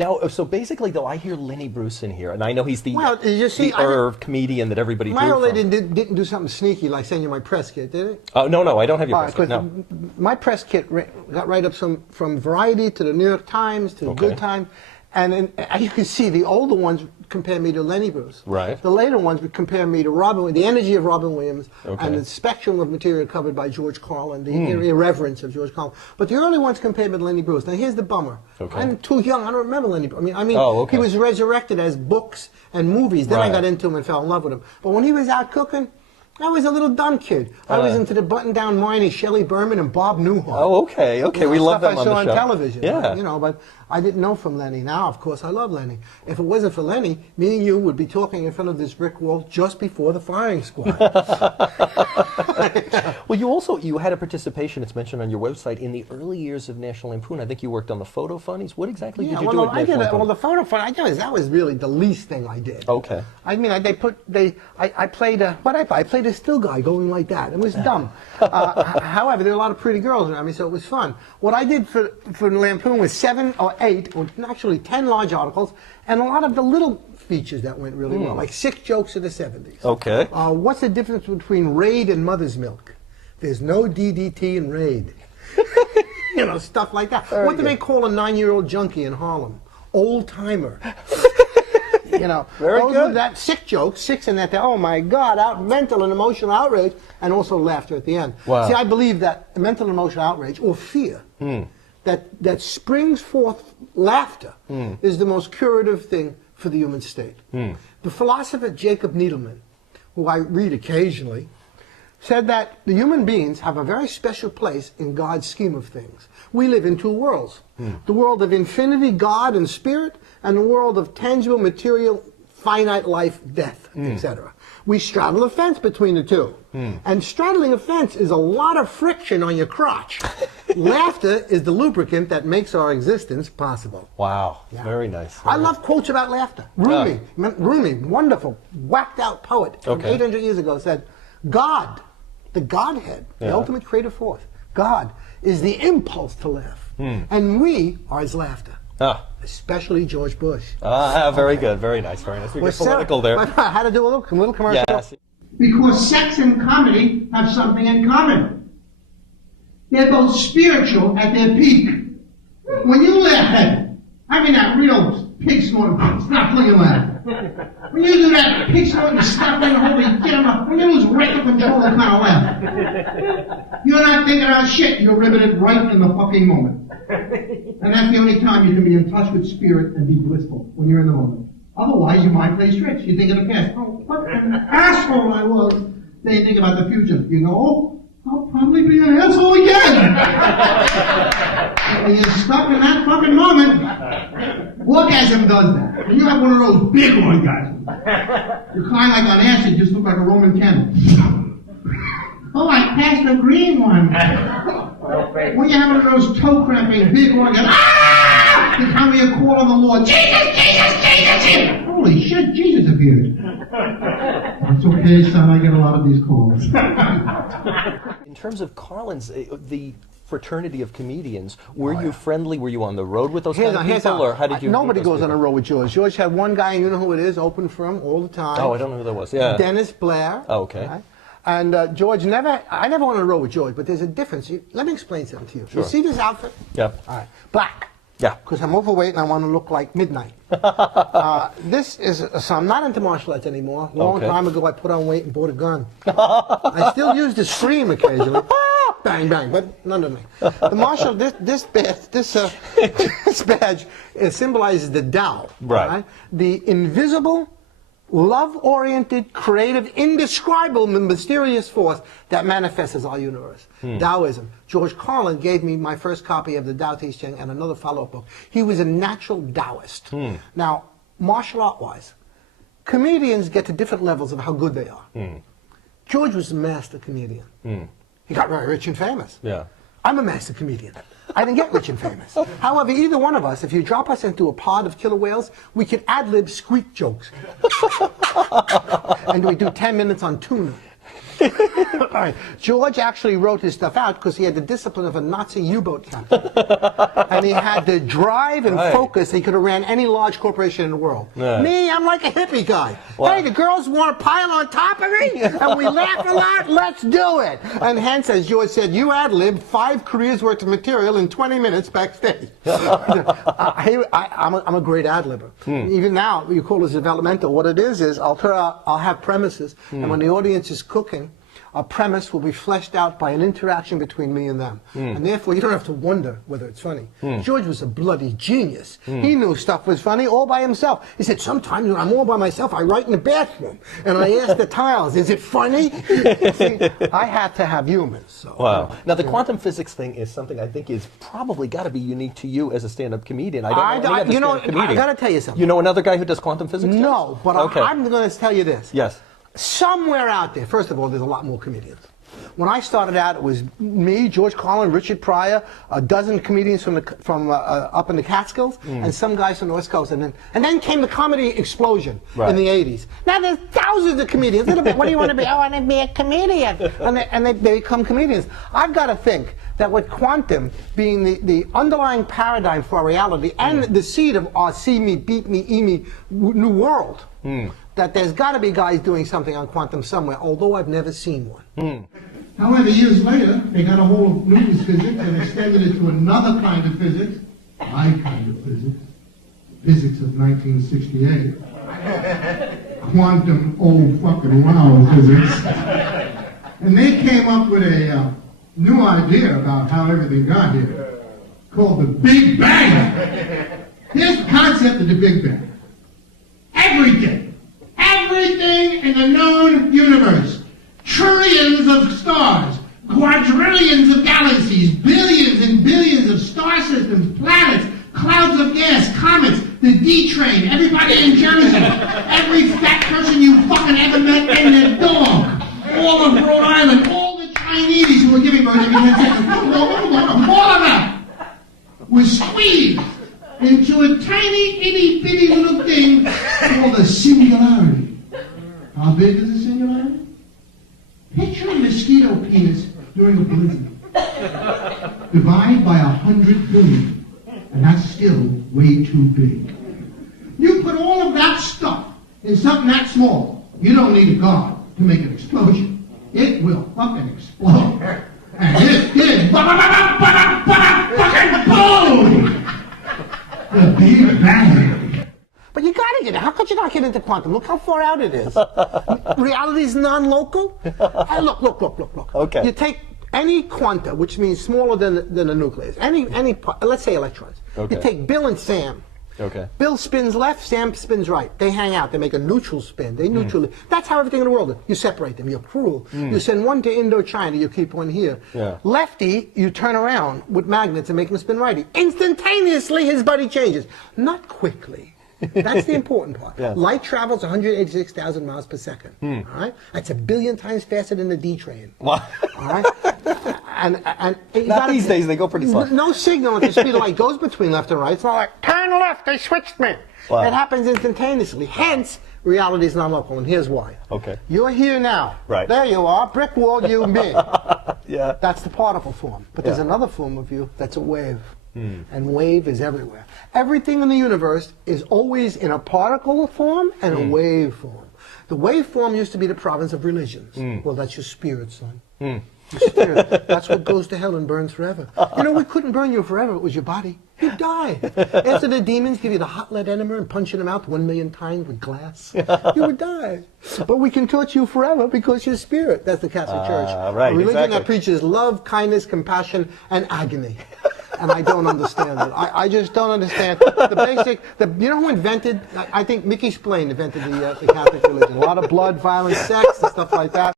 Now, so basically, though, I hear Lenny Bruce in here, and I know he's the comedian that everybody my drew old lady from. didn't do something sneaky like sending you my press kit, did it? Oh, no, I don't have your press kit, no. My press kit got write-ups from Variety to the New York Times to Good Time. And as you can see, the older ones compare me to Lenny Bruce. Right. The later ones would compare me to the energy of Robin Williams, and the spectrum of material covered by George Carlin, the irreverence of George Carlin. But the early ones compared me to Lenny Bruce. Now here's the bummer. I'm too young. I don't remember Lenny Bruce. I mean, he was resurrected as books and movies. Then I got into him and fell in love with him. But when he was out cooking, I was a little dumb kid. I was into the button-down Miney, Shelley Berman, and Bob Newhart. Oh, okay. We love them on the show. I saw on television. Yeah. But I didn't know from Lenny. Now, of course, I love Lenny. If it wasn't for Lenny, me and you would be talking in front of this brick wall just before the firing squad. Well, you had a participation, it's mentioned on your website, in the early years of National Lampoon. I think you worked on the photo funnies. What exactly did you do at National Lampoon? Well, the photo fund, that was really the least thing I did. Okay. I mean, I played I played a still guy going like that. It was dumb. However, there were a lot of pretty girls around me, so it was fun. What I did for Lampoon was 7 or 8, or actually 10 large articles, and a lot of the little features that went really well, like 6 jokes of the 70s. Okay. What's the difference between Raid and Mother's Milk? There's no DDT in Raid. Stuff like that. What do they call a 9-year-old junkie in Harlem? Old timer. Very good. That 6 jokes, 6 in that. Oh my God! Mental and emotional outrage, and also laughter at the end. Wow. See, I believe that mental and emotional outrage or fear that springs forth laughter is the most curative thing for the human state. The philosopher Jacob Needleman, who I read occasionally, said that the human beings have a very special place in God's scheme of things. We live in 2 worlds. The world of infinity, God and spirit, and the world of tangible, material, finite life, death, etc. We straddle a fence between the 2. And straddling a fence is a lot of friction on your crotch. Laughter is the lubricant that makes our existence possible. Wow. Yeah. Very nice. I love quotes about laughter. Rumi, wonderful, whacked out poet from 800 years ago, said, God, the Godhead, the ultimate creative force, God, is the impulse to laugh. And we are his laughter. Especially George Bush. Very good. Very nice. Very nice. We get political there. I had to do a little commercial. Yes. Because sex and comedy have something in common. They're both spiritual at their peak. When you laugh, I mean that real pig snorting, stop looking laugh. When you do that pig snorting, stop looking, holy, get him up. When you lose rectal control, that kind of laugh. You're not thinking about shit. You're riveted right in the fucking moment. And that's the only time you can be in touch with spirit and be blissful, when you're in the moment. Otherwise, you might play tricks. You think of the past. Oh, what an asshole I was. Then you think about the future. You know, I'll probably be an asshole again. And you're stuck in that fucking moment. Orgasm does that. When you have one of those big orgasms, you're kind of like on acid, just look like a Roman candle. Oh, I passed a green one. When you have one of those toe cramping big orgasms, you come here, call on the Lord, Jesus, Jesus, Jesus, Jesus. Holy shit, Jesus appeared. It's okay, son, I get a lot of these calls. In terms of Carlin's, the fraternity of comedians, were you friendly? Were you on the road with those kind of people? Or how did you Nobody goes on the road with George. George had one guy, and you know who it is, open for him all the time. Oh, I don't know who that was. Yeah. Dennis Blair. Oh, okay. Right? And I never went on the road with George, but there's a difference. Let me explain something to you. Sure. You see this outfit? Yeah. All right. Black. Yeah. Because I'm overweight and I want to look like midnight. So I'm not into martial arts anymore. A long time ago, I put on weight and bought a gun. I still use the scream occasionally. Bang, bang, but none of me. The martial, this badge symbolizes the Tao. Right. The invisible, love-oriented, creative, indescribable, mysterious force that manifests as our universe. Taoism. George Carlin gave me my first copy of the Tao Te Ching and another follow-up book. He was a natural Taoist. Now, martial art-wise, comedians get to different levels of how good they are. George was a master comedian. He got very rich and famous. Yeah. I'm a master comedian. I didn't get rich and famous. However, either one of us, if you drop us into a pod of killer whales, we could ad-lib squeak jokes. And we do 10 minutes on tuna. All right. George actually wrote his stuff out because he had the discipline of a Nazi U-boat captain. And he had the drive and focus. He could have ran any large corporation in the world. Me, I'm like a hippie guy. Wow. Hey, the girls want to pile on top of me, and we laugh a lot, let's do it. And hence, as George said, you ad-libbed 5 careers worth of material in 20 minutes backstage. I'm a great ad-libber. Even now, you call this developmental. What it is I'll have premises, and when the audience is cooking, a premise will be fleshed out by an interaction between me and them. And therefore, you don't have to wonder whether it's funny. George was a bloody genius. He knew stuff was funny all by himself. He said, sometimes when I'm all by myself, I write in the bathroom, and I ask the tiles, is it funny? See, I had to have humans. So, wow. Now, the quantum physics thing is something I think is probably got to be unique to you as a stand-up comedian. I don't know any other stand-up comedian. I got to tell you something. You know another guy who does quantum physics? No, but I'm going to tell you this. Yes. Somewhere out there, first of all, there's a lot more comedians. When I started out, it was me, George Carlin, Richard Pryor, a dozen comedians from up in the Catskills, and some guys from the West Coast, and then came the comedy explosion in the '80s. Now there's thousands of comedians. What do you want to be? I want to be a comedian, and they become comedians. I've got to think that with quantum being the underlying paradigm for our reality and the seed of our see me, beat me, e me new world. That there's got to be guys doing something on quantum somewhere, although I've never seen one. However, years later, they got a hold of Newton's physics and extended it to another kind of physics, my kind of physics of 1968. Quantum old fucking wow physics. And they came up with a new idea about how everything got here, called the Big Bang. Here's the concept of the Big Bang. Everything in the known universe, trillions of stars, quadrillions of galaxies, billions and billions of star systems, planets, clouds of gas, comets, the D train, everybody in Jersey, every fat person you fucking ever met, and their dog, all of Rhode Island, all the Chinese who were giving birth every 10 seconds, all of that was squeezed into a tiny, itty-bitty little thing called a singularity. How big is a singularity? Picture a mosquito penis during a blizzard. Divide by 100 billion, and that's still way too big. You put all of that stuff in something that small, you don't need a god to make an explosion. It will fucking explode. And it did. Fucking boom! The Big Bang. But you gotta get it. How could you not get into quantum? Look how far out it is. Reality is non-local. Look. Okay. You take any quanta, which means smaller than a nucleus. Let's say electrons. Okay. You take Bill and Sam. Okay. Bill spins left, Sam spins right. They hang out. They make a neutral spin. They neutrally. That's how everything in the world is. You separate them. You're cruel. You send one to Indochina. You keep one here. Yeah. Lefty, you turn around with magnets and make him spin righty. Instantaneously, his body changes. Not quickly. That's the important part. Yes. Light travels 186,000 miles per second. All right, that's 1 billion times faster than the D train. Wow. All right, and not these days. They go pretty slow. No signal at the speed of light goes between left and right. It's not like turn left. They switched me. Wow. It happens instantaneously. Hence, reality is non-local, and here's why. Okay. You're here now. Right. There you are. Brick wall. You, me. Yeah. That's the particle form. But there's another form of you that's a wave. And wave is everywhere. Everything in the universe is always in a particle form and a wave form. The wave form used to be the province of religions. Well, that's your spirit, son. Your spirit. That's what goes to hell and burns forever. You know, we couldn't burn you forever. It was your body. You'd die. After the demons give you the hot lead enema and punch you in the mouth 1 million times with glass, you would die. But we can torture you forever because you're spirit. That's the Catholic Church. Right, a religion exactly. that preaches love, kindness, compassion, and agony. And I don't understand it. I just don't understand the basic. You know who invented? I think Mickey Spillane invented the Catholic religion. A lot of blood, violence, sex, and stuff like that.